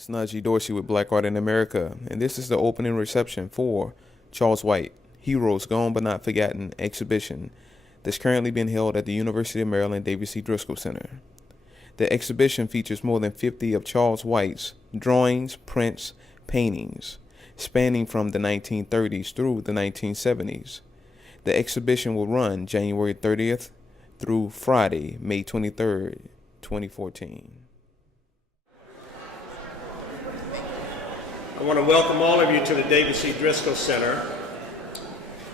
It's Najee Dorsey with Black Art in America, and this is the opening reception for Charles White, Heroes Gone But Not Forgotten exhibition that's currently being held at the University of Maryland David C. Driscoll Center. The exhibition features more than 50 of Charles White's drawings, prints, paintings, spanning from the 1930s through the 1970s. The exhibition will run January 30th through Friday, May 23rd, 2014. I want to welcome all of you to the David C. Driscoll Center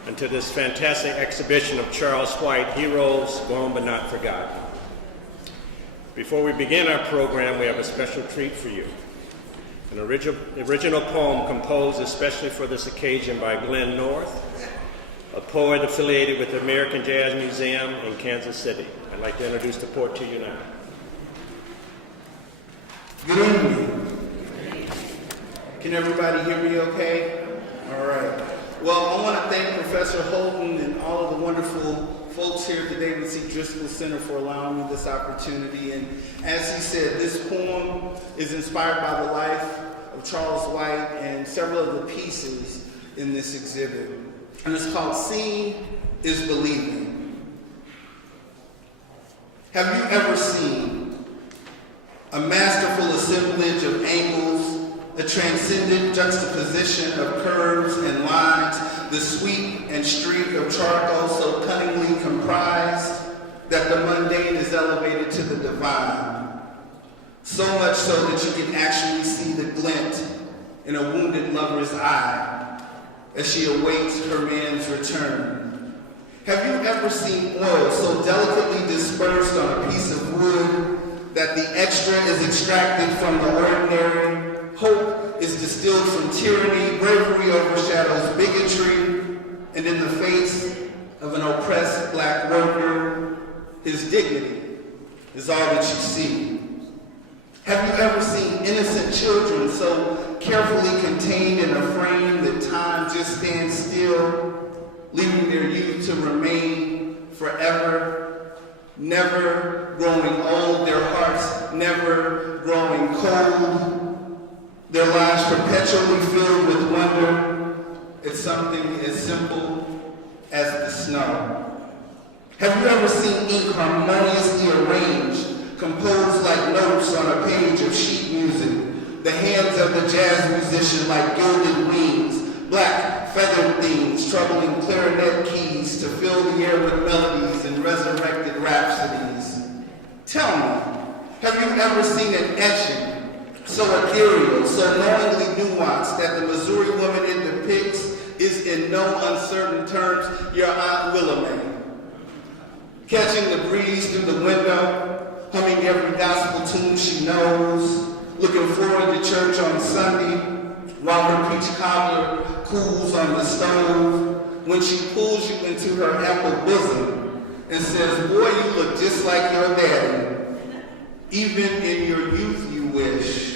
and to this fantastic exhibition of Charles White, Heroes Gone But Not Forgotten. Before we begin our program, we have a special treat for you. An original poem composed especially for this occasion by Glenn North, a poet affiliated with the American Jazz Museum in Kansas City. I'd like to introduce the poet to you now. Good evening. Can everybody hear me okay? All right. Well, I want to thank Professor Holton and all of the wonderful folks here at the David C. Driscoll Center for allowing me this opportunity. And as he said, this poem is inspired by the life of Charles White and several of the pieces in this exhibit. And it's called Seeing is Believing. Have you ever seen a masterful assemblage of angles, a transcendent juxtaposition of curves and lines, the sweep and streak of charcoal so cunningly comprised that the mundane is elevated to the divine, so much so that you can actually see the glint in a wounded lover's eye as she awaits her man's return? Have you ever seen oil so delicately dispersed on a piece of wood that the extra is extracted from the ordinary? Hope is distilled from tyranny, bravery overshadows bigotry, and in the face of an oppressed black worker, his dignity is all that you see. Have you ever seen innocent children so carefully contained in a frame that time just stands still, leaving their youth to remain forever, never growing old, their hearts never growing cold, their lives perpetually filled with wonder at something as simple as the snow? Have you ever seen ink harmoniously arranged, composed like notes on a page of sheet music, the hands of the jazz musician like gilded wings, black feathered things troubling clarinet keys to fill the air with melodies and resurrected rhapsodies? Tell me, have you ever seen an etching so ethereal, so knowingly nuanced that the Missouri woman it depicts is in no uncertain terms your Aunt Willamette, catching the breeze through the window, humming every gospel tune she knows, looking forward to church on Sunday, while her peach cobbler cools on the stove, when she pulls you into her ample bosom and says, "Boy, you look just like your daddy." Even in your youth you wish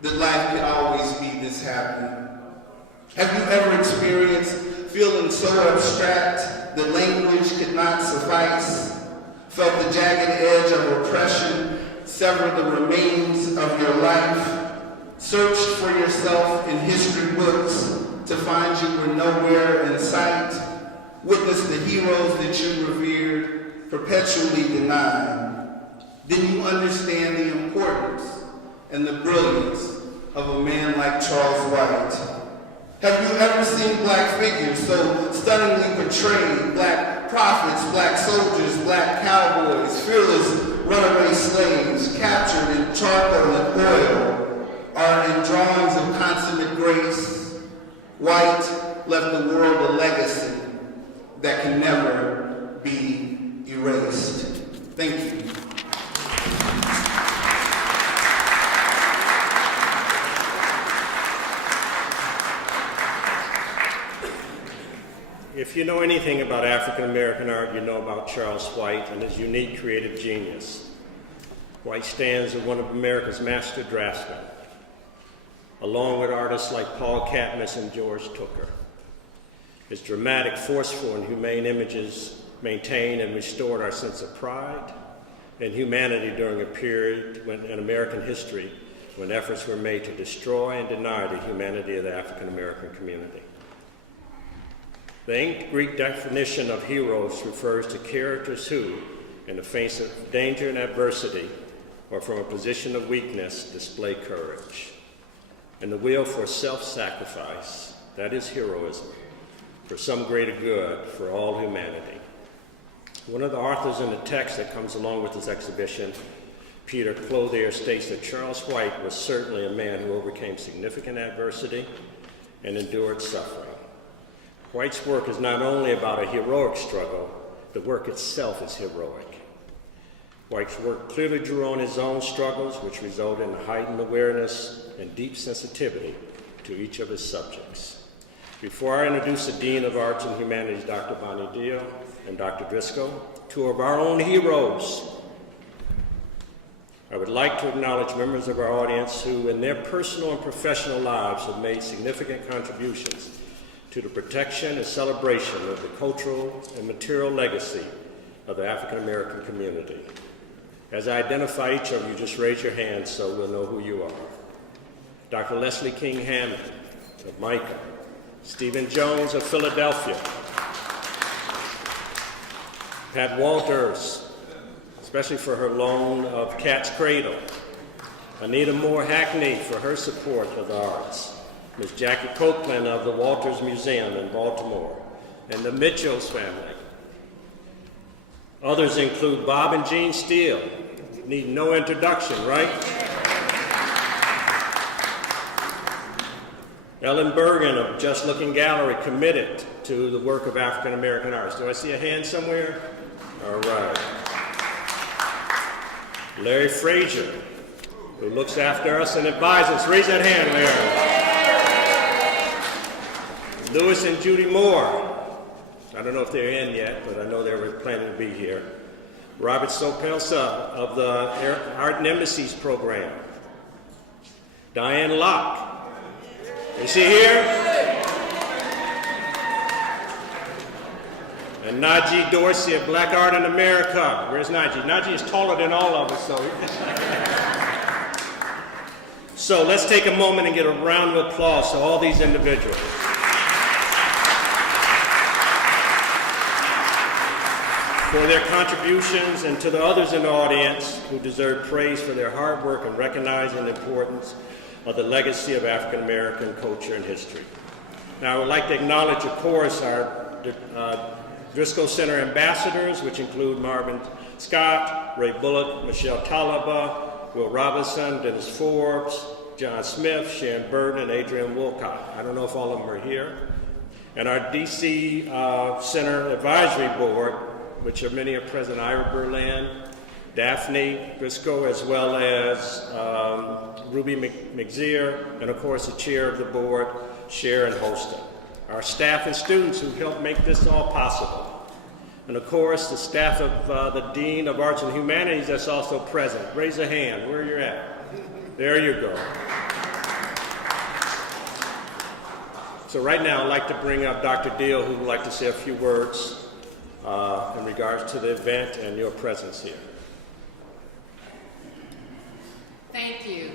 that life could always be this happy. Have you ever experienced feeling so abstract that language could not suffice? Felt the jagged edge of oppression sever the remains of your life? Searched for yourself in history books to find you were nowhere in sight? Witnessed the heroes that you revered perpetually denied? Then you understand the importance and the brilliance of a man like Charles White. Have you ever seen black figures so stunningly portrayed, black prophets, black soldiers, black cowboys, fearless runaway slaves, captured in charcoal and oil, or in drawings of consummate grace? White left the world a legacy that can never be erased. Thank you. If you know anything about African American art, you know about Charles White and his unique creative genius. White stands as one of America's master draftsmen, along with artists like Paul Catmus and George Tooker. His dramatic, forceful, and humane images maintained and restored our sense of pride and humanity during a period when, in American history when efforts were made to destroy and deny the humanity of the African American community. The ancient Greek definition of heroes refers to characters who, in the face of danger and adversity, or from a position of weakness, display courage and the will for self-sacrifice, that is heroism, for some greater good for all humanity. One of the authors in the text that comes along with this exhibition, Peter Clothier, states that Charles White was certainly a man who overcame significant adversity and endured suffering. White's work is not only about a heroic struggle, the work itself is heroic. White's work clearly drew on his own struggles, which resulted in heightened awareness and deep sensitivity to each of his subjects. Before I introduce the Dean of Arts and Humanities, Dr. Bonnie Deal, and Dr. Driscoll, two of our own heroes, I would like to acknowledge members of our audience who, in their personal and professional lives, have made significant contributions to the protection and celebration of the cultural and material legacy of the African American community. As I identify each of you, just raise your hands so we'll know who you are. Dr. Leslie King Hammond of Micah, Stephen Jones of Philadelphia, Pat Walters, especially for her loan of Cat's Cradle, Anita Moore Hackney for her support of the arts, Ms. Jackie Copeland of the Walters Museum in Baltimore, and the Mitchells family. Others include Bob and Jean Steele. Need no introduction, right? Ellen Bergen of Just Looking Gallery, committed to the work of African American arts. Do I see a hand somewhere? All right. Larry Frazier, who looks after us and advises. Raise that hand, Larry. Lewis and Judy Moore. I don't know if they're in yet, but I know they were planning to be here. Robert Sopelsa of the Art and Embassies program. Diane Locke. Is she here? And Najee Dorsey of Black Art in America. Where's Najee? Najee is taller than all of us, so let's take a moment and get a round of applause to all these individuals. For their contributions, and to the others in the audience who deserve praise for their hard work in recognizing the importance of the legacy of African American culture and history. Now I would like to acknowledge, of course, our Driscoll Center ambassadors, which include Marvin Scott, Ray Bullock, Michelle Talaba, Will Robinson, Dennis Forbes, John Smith, Sharon Burton, and Adrian Wolcott. I don't know if all of them are here. And our DC Center Advisory Board, which are many are present, Ira Berlin, Daphne Briscoe, as well as Ruby McZeer, and of course the chair of the board, Sharon Holston. Our staff and students who helped make this all possible. And of course the staff of the Dean of Arts and Humanities that's also present. Raise a hand, where you're at. There you go. So right now I'd like to bring up Dr. Deal, who would like to say a few words in regards to the event and your presence here. Thank you.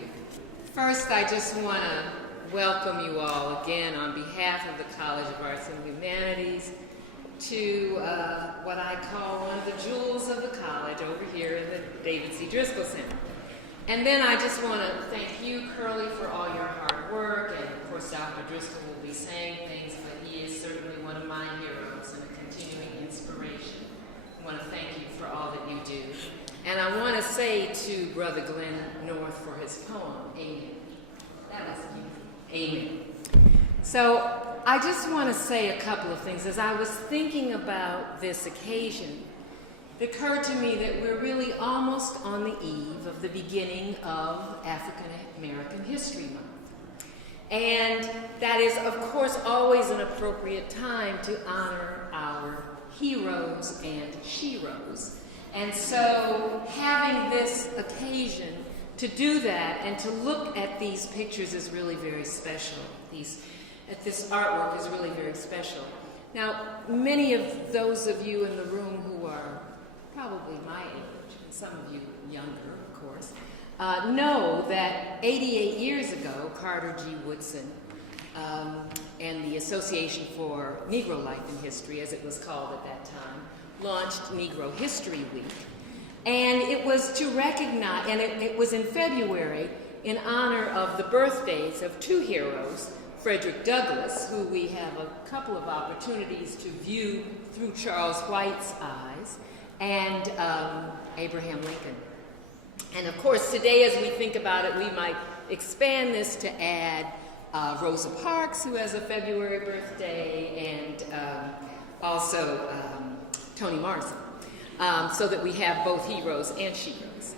First, I just want to welcome you all again on behalf of the College of Arts and Humanities to what I call one of the jewels of the college over here in the David C. Driscoll Center. And then I just want to thank you, Curly, for all your hard work, and of course Dr. Driscoll will be saying things, but he is certainly one of my heroes and a continuing inspiration. I want to thank you for all that you do. And I want to say to Brother Glenn North for his poem, Amen. That was beautiful. Amen. So I just want to say a couple of things. As I was thinking about this occasion, it occurred to me that we're really almost on the eve of the beginning of African American History Month. And that is, of course, always an appropriate time to honor our heroes and sheroes. And so having this occasion to do that and to look at these pictures is really very special. This artwork is really very special. Now, many of those of you in the room who are probably my age, and some of you younger, of course, know that 88 years ago, Carter G. Woodson and the Association for Negro Life and History, as it was called at that time, launched Negro History Week. And it was to recognize, and it was in February in honor of the birthdays of two heroes, Frederick Douglass, who we have a couple of opportunities to view through Charles White's eyes, and Abraham Lincoln. And of course, today as we think about it, we might expand this to add Rosa Parks, who has a February birthday, and also Toni Morrison, so that we have both heroes and sheroes.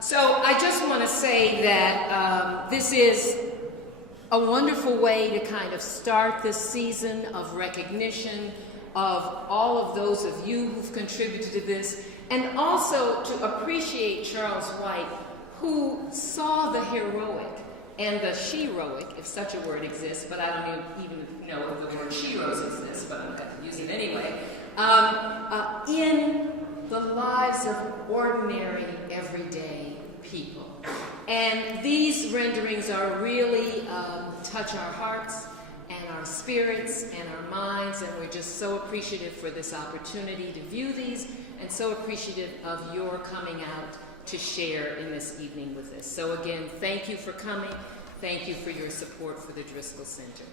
So I just want to say that this is a wonderful way to kind of start this season of recognition of all of those of you who've contributed to this, and also to appreciate Charles White, who saw the heroic and the sheroic, if such a word exists, but I don't even know if the word sheroes exists, but I'm going to use it anyway, in the lives of ordinary, everyday people. And these renderings are really touch our hearts and our spirits and our minds, and we're just so appreciative for this opportunity to view these, and so appreciative of your coming out to share in this evening with us. So again, thank you for coming. Thank you for your support for the Driscoll Center.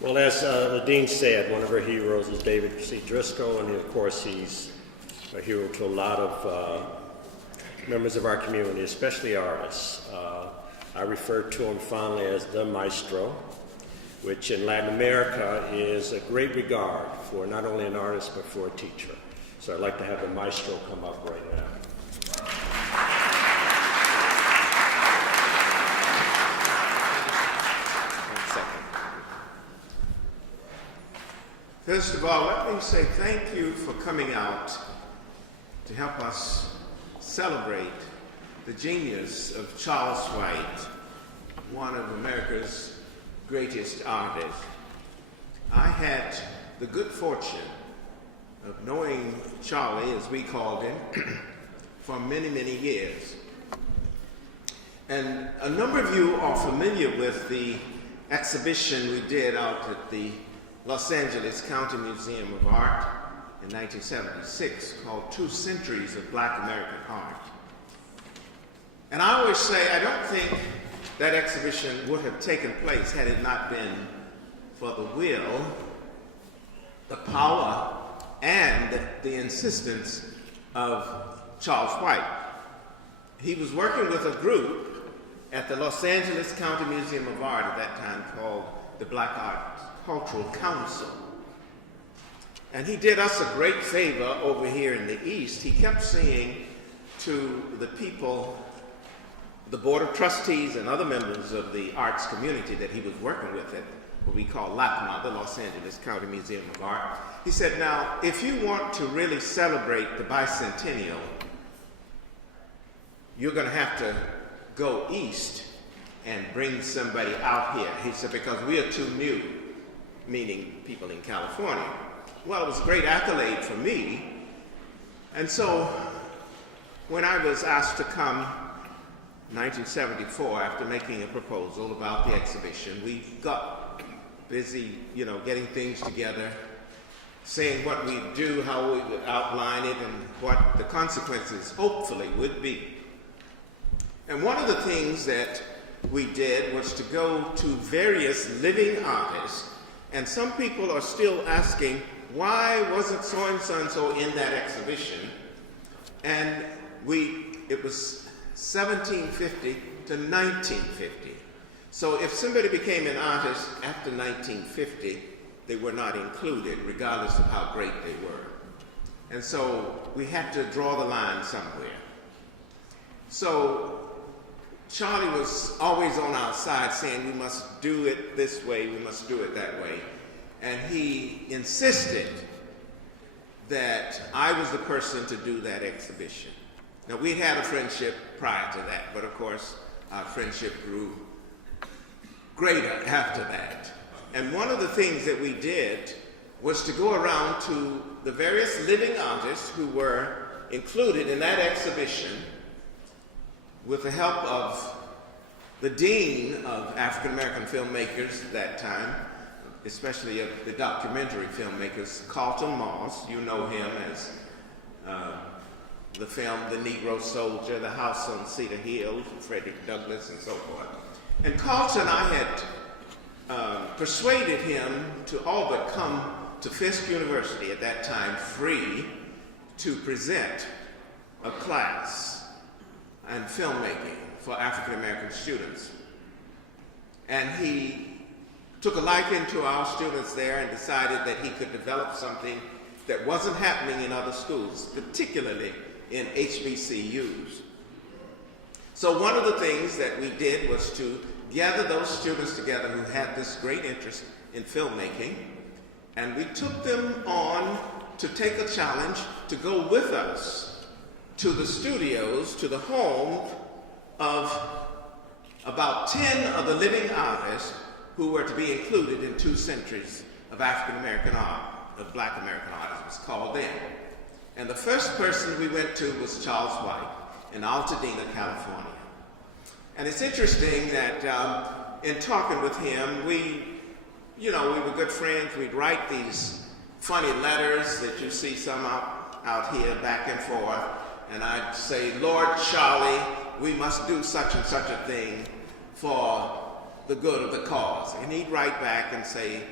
Well, as the Dean said, one of our heroes is David C. Driscoll, and of course he's a hero to a lot of members of our community, especially artists. I refer to him fondly as the maestro, which in Latin America is a great regard for not only an artist but for a teacher. So I'd like to have the maestro come up right now. First of all, let me say thank you for coming out to help us celebrate the genius of Charles White, one of America's greatest artists. I had the good fortune of knowing Charlie, as we called him, for many, many years. And a number of you are familiar with the exhibition we did out at the Los Angeles County Museum of Art in 1976 called 2 Centuries of Black American Art. And I always say I don't think that exhibition would have taken place had it not been for the will, the power, and the insistence of Charles White. He was working with a group at the Los Angeles County Museum of Art at that time called the Black Art Cultural Council. And he did us a great favor over here in the East. He kept saying to the people, the Board of Trustees and other members of the arts community that he was working with at what we call LACMA, the Los Angeles County Museum of Art, he said, now, if you want to really celebrate the bicentennial, you're going to have to go east and bring somebody out here. He said, because we are too new, meaning people in California. Well, it was a great accolade for me. And so when I was asked to come in 1974 after making a proposal about the exhibition, we got busy, getting things together, saying what we'd do, how we would outline it, and what the consequences hopefully would be. And one of the things that we did was to go to various living artists, and some people are still asking, why wasn't so-and-so in that exhibition? And it was 1750 to 1950. So if somebody became an artist after 1950, they were not included, regardless of how great they were. And so we had to draw the line somewhere. So Charlie was always on our side saying we must do it this way, we must do it that way. And he insisted that I was the person to do that exhibition. Now, we had a friendship prior to that, but of course, our friendship grew greater after that. And one of the things that we did was to go around to the various living artists who were included in that exhibition with the help of the Dean of African American filmmakers at that time, especially of the documentary filmmakers, Carlton Moss. You know him as the film The Negro Soldier, The House on Cedar Hill, Frederick Douglass, and so forth. And Carlton, I had persuaded him to all but come to Fisk University at that time free to present a class in filmmaking for African American students. And he took a liking to our students there and decided that he could develop something that wasn't happening in other schools, particularly in HBCUs. So one of the things that we did was to gather those students together who had this great interest in filmmaking, and we took them on to take a challenge to go with us to the studios, to the home of about 10 of the living artists who were to be included in 2 centuries of African American art, of Black American art, as it was called then. And the first person we went to was Charles White in Altadena, California. And it's interesting that in talking with him, we were good friends. We'd write these funny letters that you see some out here back and forth. And I'd say, Lord Charlie, we must do such and such a thing for the good of the cause. And he'd write back and say,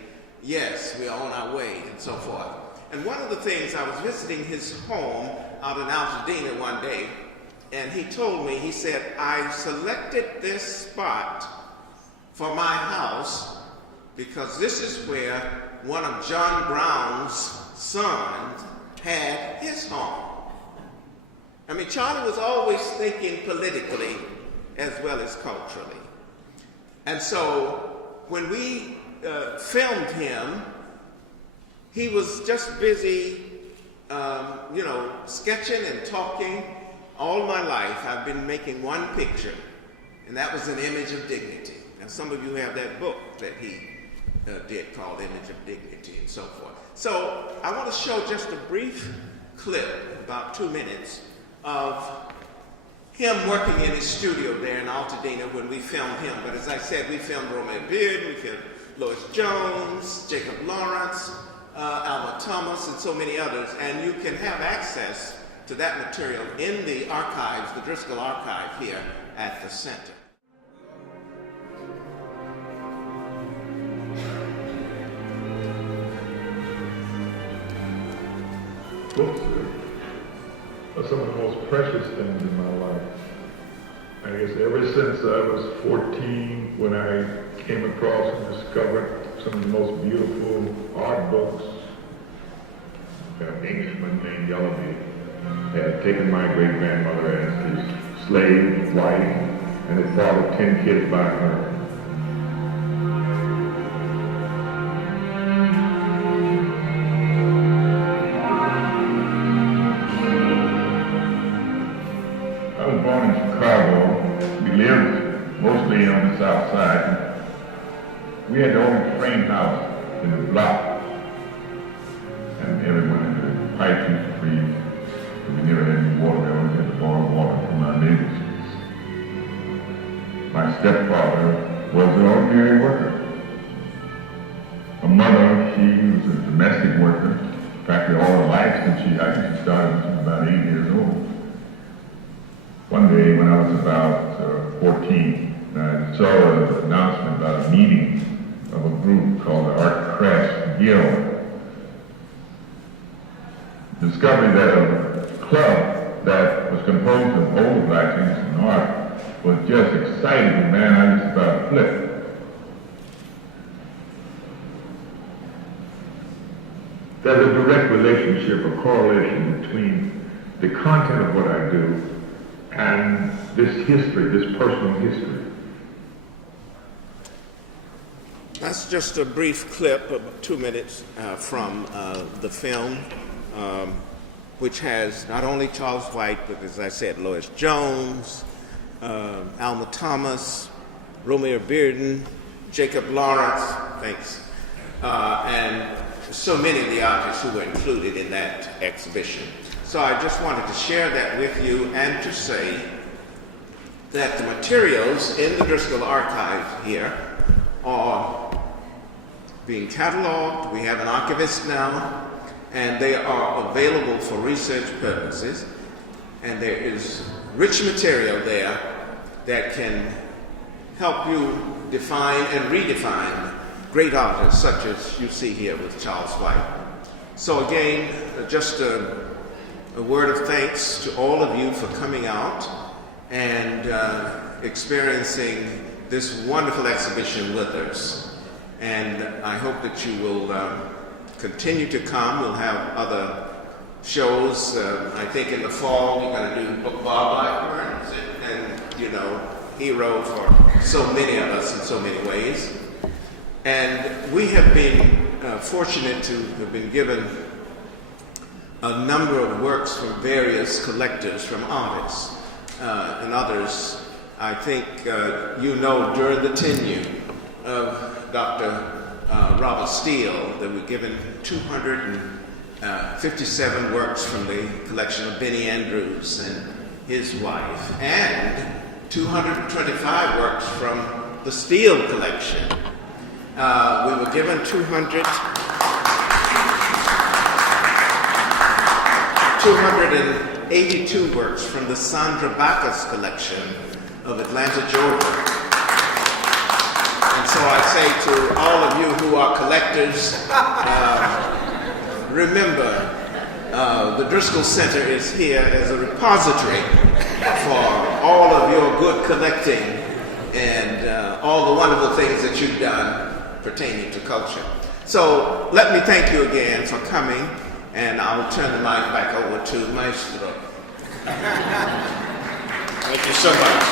yes, we're on our way, and so forth. And one of the things, I was visiting his home out in Altadena one day, and he told me, he said, I selected this spot for my house because this is where one of John Brown's sons had his home. I mean, Charlie was always thinking politically as well as culturally. And so when we filmed him, he was just busy, sketching and talking. All my life, I've been making one picture, and that was an image of dignity. Now, some of you have that book that he did called Image of Dignity and so forth. So I want to show just a brief clip, about 2 minutes, of him working in his studio there in Altadena when we filmed him. But as I said, we filmed Romeo Bearden, we filmed Lois Jones, Jacob Lawrence, Alma Thomas, and so many others. And you can have access to that material in the archives, the Driscoll Archive here at the center. Books are some of the most precious things in my life. I guess ever since I was 14, when I came across and discovered some of the most beautiful art books, an Englishman named Yellowby had taken my great-grandmother as his slave wife and had fathered 10 kids by her. I was born in Chicago. We lived mostly on the south side. We had the only frame house in the block, and everyone had the pipes used to freeze. We never had any water. We always had to borrow water from our neighbors. My stepfather was an ordinary worker. My mother, she was a domestic worker. Practically all her life since I think she started when she was about 8 years old. One day when I was about 14, I saw an announcement about a meeting of a group called the Art Crafts Guild. Discovered that a club that was composed of old black things and art was just exciting, man. I just about flipped. There's a direct relationship, a correlation between the content of what I do and this history, this personal history. That's just a brief clip of 2 minutes from the film, which has not only Charles White, but as I said, Lois Jones, Alma Thomas, Romeo Bearden, Jacob Lawrence, thanks, and so many of the artists who were included in that exhibition. So I just wanted to share that with you and to say that the materials in the Driscoll archive here are being cataloged. We have an archivist now, and they are available for research purposes. And there is rich material there that can help you define and redefine great artists such as you see here with Charles White. So again, just a word of thanks to all of you for coming out and experiencing this wonderful exhibition with us. And I hope that you will continue to come. We'll have other shows. I think in the fall we're going to do Bob Blackburn and, you know, hero for so many of us in so many ways. And we have been fortunate to have been given a number of works from various collectors, from artists and others. I think you know during the tenure of Dr. Robert Steele that we're given 257 works from the collection of Benny Andrews and his wife, and 225 works from the Steele collection. We were given 282 works from the Sandra Backus collection of Atlanta, Georgia. And so I say to all of you who are collectors, remember, the Driscoll Center is here as a repository for all of your good collecting and all the wonderful things that you've done pertaining to culture. So let me thank you again for coming, and I'll turn the mic back over to Maestro. Thank you so much.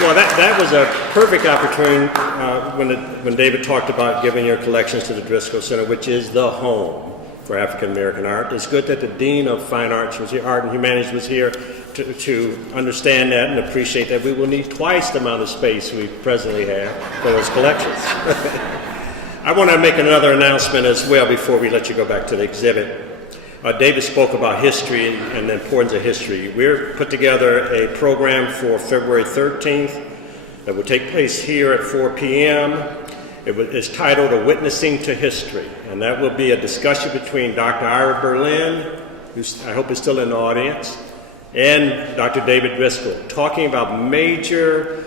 Well, that was a perfect opportunity when David talked about giving your collections to the Driscoll Center, which is the home for African American art. It's good that the Dean of Fine Arts was here, Art and Humanities was here to understand that and appreciate that we will need twice the amount of space we presently have for those collections. I want to make another announcement as well before we let you go back to the exhibit. David spoke about history and the importance of history. We've put together a program for February 13th that will take place here at 4 p.m. It's titled A Witnessing to History, and that will be a discussion between Dr. Ira Berlin, who I hope is still in the audience, and Dr. David Driscoll, talking about major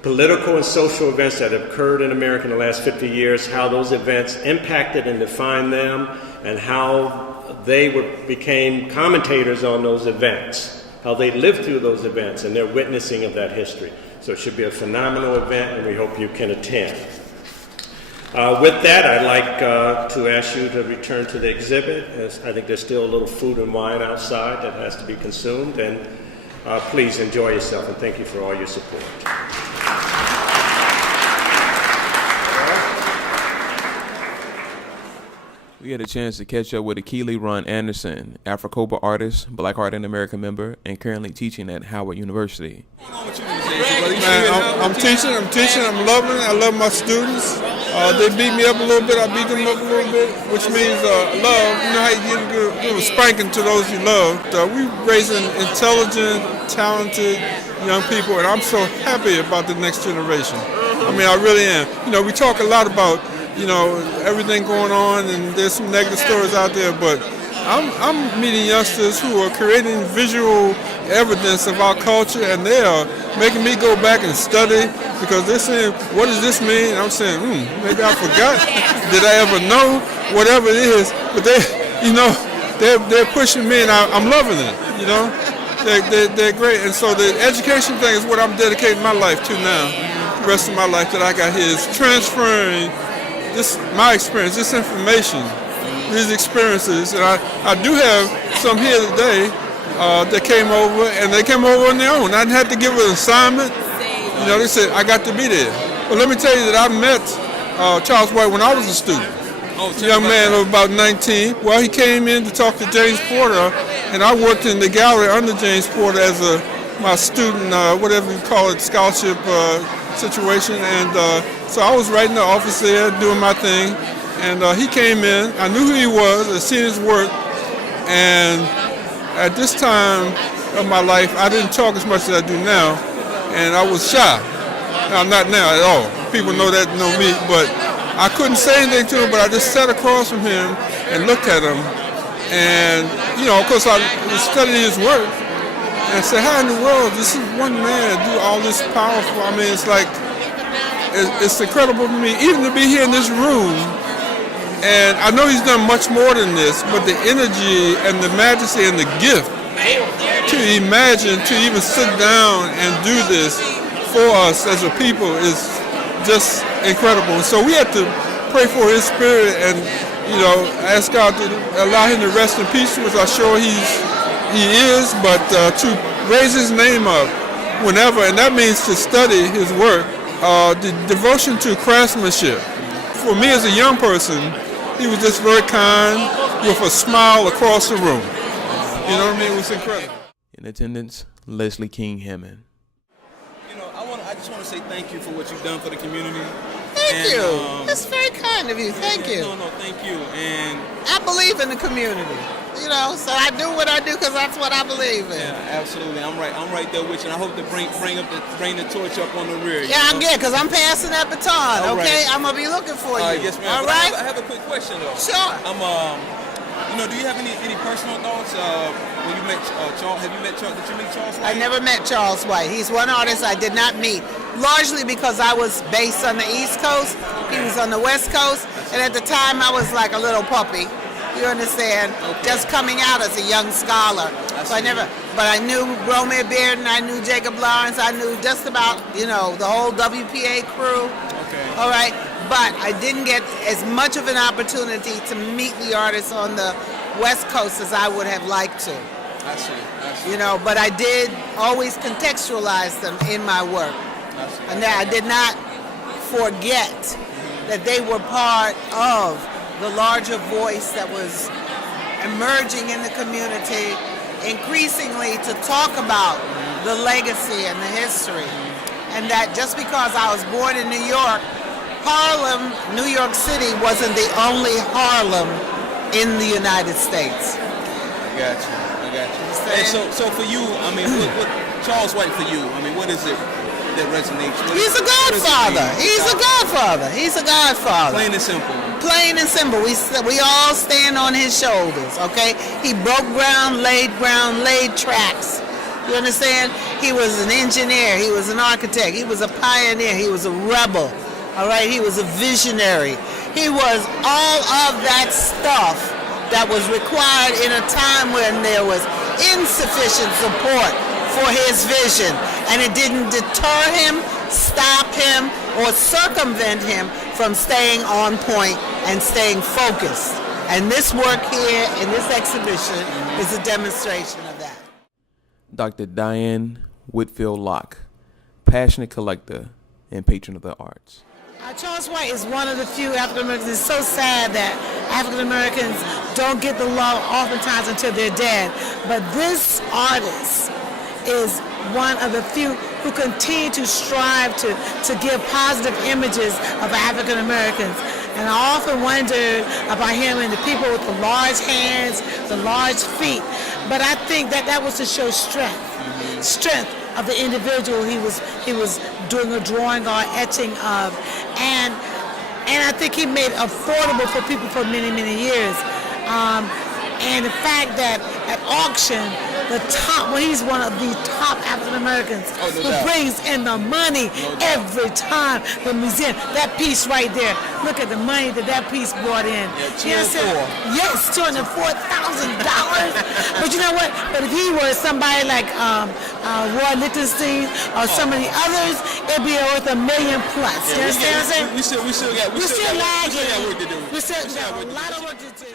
political and social events that have occurred in America in the last 50 years, how those events impacted and defined them, and how they became commentators on those events, how they lived through those events and their witnessing of that history. So it should be a phenomenal event, and we hope you can attend. With that, I'd like to ask you to return to the exhibit. I think there's still a little food and wine outside that has to be consumed, and please enjoy yourself, and thank you for all your support. We had a chance to catch up with Akili Ron Anderson, Afro-Coba artist, Black Art in America member, and currently teaching at Howard University. Man, I'm teaching, I'm loving it. I love my students. They beat me up a little bit, I beat them up a little bit, which means love. You know how you give a spanking to those you love. We raising intelligent, talented young people, and I'm so happy about the next generation. I mean, I really am. You know, we talk a lot about, you know, everything going on, and there's some negative stories out there, but I'm meeting youngsters who are creating visual evidence of our culture, and they are making me go back and study, because they're saying, what does this mean? And I'm saying, maybe I forgot. Did I ever know? Whatever it is. But they, you know, they're pushing me, and I'm loving it, you know. They're great. And so the education thing is what I'm dedicating my life to now. The rest of my life that I got here is transferring my experience, this information, these experiences. And I do have some here today that came over, and they came over on their own. I didn't have to give an assignment. You know, they said, I got to be there. But let me tell you that I met Charles White when I was a student. A young man of about 19. Well, he came in to talk to James Porter, and I worked in the gallery under James Porter as my student, whatever you call it, scholarship situation, and so I was right in the office there doing my thing, and he came in. I knew who he was. I seen his work, and at this time of my life, I didn't talk as much as I do now, and I was shy. Now, not now at all. People know that, know me, but I couldn't say anything to him, but I just sat across from him and looked at him, and, of course, I studied his work, and I said, how in the world, this is one man do all this powerful, I mean, it's like, it's incredible to me, even to be here in this room, and I know he's done much more than this, but the energy and the majesty and the gift to imagine, to even sit down and do this for us as a people is just incredible. So we have to pray for his spirit and, ask God to allow him to rest in peace, which I'm sure he is, but to raise his name up whenever, and that means to study his work, the devotion to craftsmanship. For me as a young person, he was just very kind with a smile across the room. You know what I mean? It was incredible. In attendance, Leslie King Hammond. I just want to say thank you for what you've done for the community. Thank you. That's very kind of you. Thank you. No, thank you. And I believe in the community. So I do what I do because that's what I believe in. Yeah, absolutely. I'm right there with you. And I hope to bring the torch up on the rear. Yeah, I'm good because I'm passing that baton. All okay, right. I'm gonna be looking for you. Yes, ma'am. All right. I have a quick question though. Sure. Do you have any personal thoughts when you met Charles? Have you met Charles? Did you meet Charles White? I never met Charles White. He's one artist I did not meet, largely because I was based on the East Coast. He was on the West Coast, and at the time I was like a little puppy. You understand? Okay. Just coming out as a young scholar. But I knew Romeo Bearden, I knew Jacob Lawrence, I knew just about, the whole WPA crew. Okay. All right. But I didn't get as much of an opportunity to meet the artists on the West Coast as I would have liked to. I see. But I did always contextualize them in my work. And that I did not forget that they were part of the larger voice that was emerging in the community, increasingly to talk about the legacy and the history. And that just because I was born in New York, Harlem, New York City wasn't the only Harlem in the United States. I got you. And so for you, what Charles White for you? What is it that resonates? He's a godfather. He's a godfather. Plain and simple. Plain and simple. We all stand on his shoulders, okay? He broke ground, laid tracks. You understand? He was an engineer. He was an architect. He was a pioneer. He was a rebel. All right? He was a visionary. He was all of that stuff that was required in a time when there was insufficient support for his vision. And it didn't deter him, stop him, or circumvent him from staying on point and staying focused. And this work here in this exhibition is a demonstration of that. Dr. Diane Whitfield Locke, passionate collector and patron of the arts. Charles White is one of the few African Americans. It's so sad that African Americans don't get the love oftentimes until they're dead. But this artist is one of the few who continue to strive to give positive images of African Americans. And I often wondered about him and the people with the large hands, the large feet. But I think that was to show strength of the individual he was doing a drawing or etching of, and I think he made it affordable for people for many years. And the fact that at auction, when he's one of the top African Americans who brings in the money every time the museum, that piece right there, look at the money that piece brought in. Yes, $204,000. But you know what? But if he were somebody like Roy Lichtenstein or some of the others, it'd be worth $1 million plus. You understand what I'm saying? We still got work to do. We still got a lot of work to do.